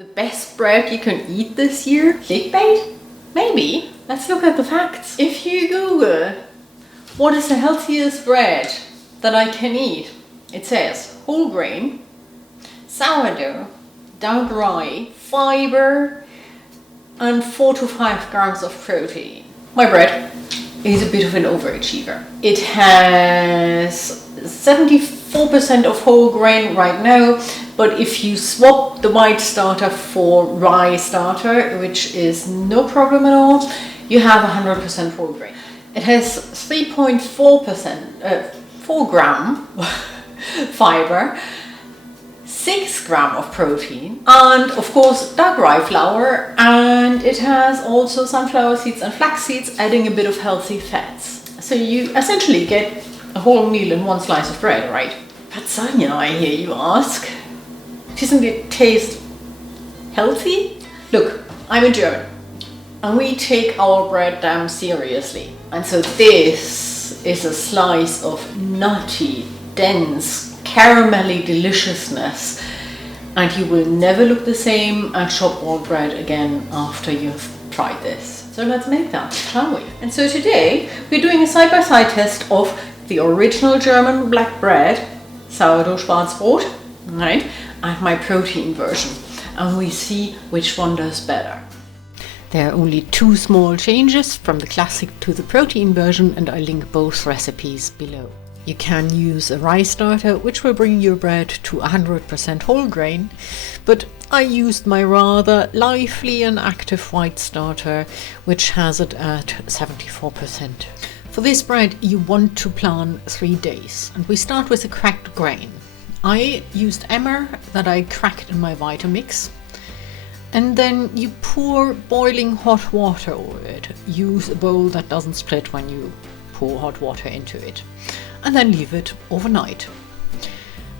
The best bread you can eat this year? Clickbait? Maybe. Let's look at the facts. If you Google, what is the healthiest bread that I can eat? It says whole grain, sourdough, dark rye, fiber, and 4 to 5 grams of protein. My bread is a bit of an overachiever. It has 74% of whole grain right now, but if you swap the white starter for rye starter, which is no problem at all, you have 100% whole grain. It has 3.4%, 4 gram fiber, 6 gram of protein, and of course dark rye flour, and it has also sunflower seeds and flax seeds, adding a bit of healthy fats. So you essentially get a whole meal in one slice of bread, right? But Sonja, I hear you ask, doesn't it taste healthy? Look, I'm a German, and we take our bread damn seriously. And so this is a slice of nutty, dense, caramelly deliciousness, and you will never look the same and shop all bread again after you've tried this. So let's make that, shall we? And so today we're doing a side-by-side test of the original German black bread, Sourdough Schwarzbrot, right, and my protein version, and we see which one does better. There are only 2 small changes from the classic to the protein version, and I link both recipes below. You can use a rye starter, which will bring your bread to 100% whole grain, but I used my rather lively and active white starter, which has it at 74%. For this bread you want to plan 3 days, and we start with the cracked grain. I used emmer that I cracked in my Vitamix, and then you pour boiling hot water over it. Use a bowl that doesn't split when you pour hot water into it, and then leave it overnight.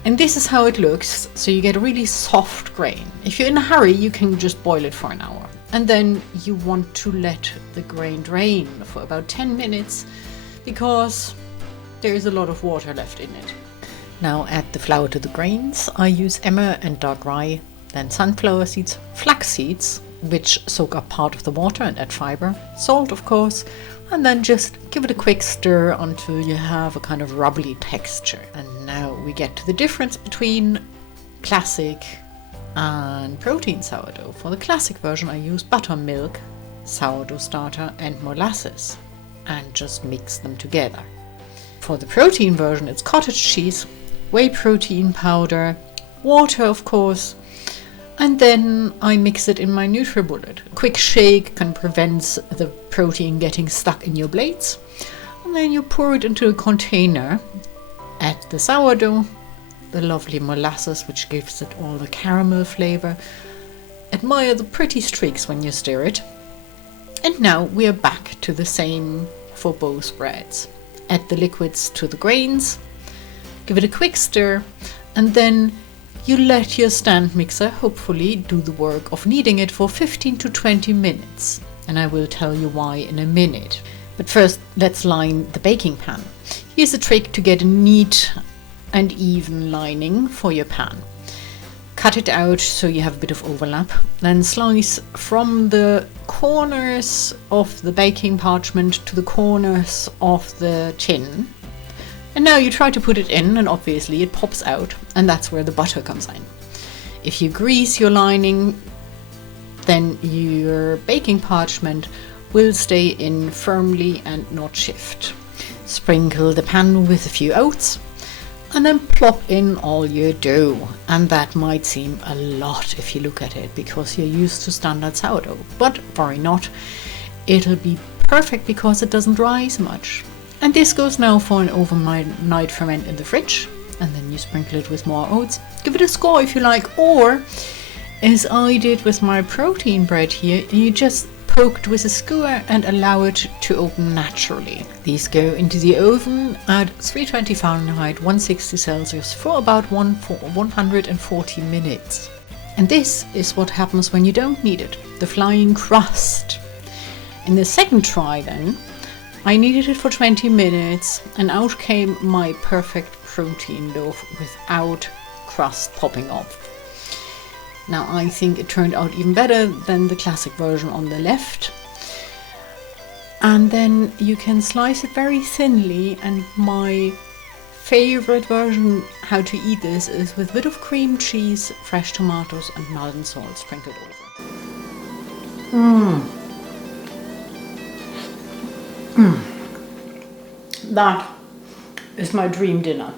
And this is how it looks, so you get a really soft grain. If you're in a hurry, you can just boil it for an hour, and then you want to let the grain drain for about 10 minutes because there is a lot of water left in it. Now add the flour to the grains. I use emmer and dark rye, then sunflower seeds, flax seeds, which soak up part of the water and add fiber, salt of course, and then just give it a quick stir until you have a kind of rubbly texture. And now we get to the difference between classic and protein sourdough. For the classic version I use buttermilk, sourdough starter and molasses, and just mix them together. For the protein version it's cottage cheese, whey protein powder, water of course, and then I mix it in my NutriBullet. A quick shake can prevent the protein getting stuck in your blades. And then you pour it into a container. Add the sourdough, the lovely molasses, which gives it all the caramel flavor. Admire the pretty streaks when you stir it. And now we are back to the same for both breads. Add the liquids to the grains, give it a quick stir, and then you let your stand mixer hopefully do the work of kneading it for 15 to 20 minutes. And I will tell you why in a minute. But first let's line the baking pan. Here's a trick to get a neat and even lining for your pan. Cut it out so you have a bit of overlap. Then slice from the corners of the baking parchment to the corners of the tin. And now you try to put it in, and obviously it pops out, and that's where the butter comes in. If you grease your lining, then your baking parchment will stay in firmly and not shift. Sprinkle the pan with a few oats, and then plop in all your dough. And that might seem a lot if you look at it, because you're used to standard sourdough, but worry not, it'll be perfect because it doesn't rise much. And this goes now for an overnight ferment in the fridge, and then you sprinkle it with more oats. Give it a score if you like, or as I did with my protein bread here, you just poked with a skewer and allow it to open naturally. These go into the oven at 320 Fahrenheit, 160 Celsius for about 140 minutes. And this is what happens when you don't need it, the flying crust. In the second try then, I kneaded it for 20 minutes and out came my perfect protein loaf without crust popping off. Now I think it turned out even better than the classic version on the left. And then you can slice it very thinly, and my favorite version how to eat this is with a bit of cream cheese, fresh tomatoes and Maldon salt sprinkled over. That is my dream dinner.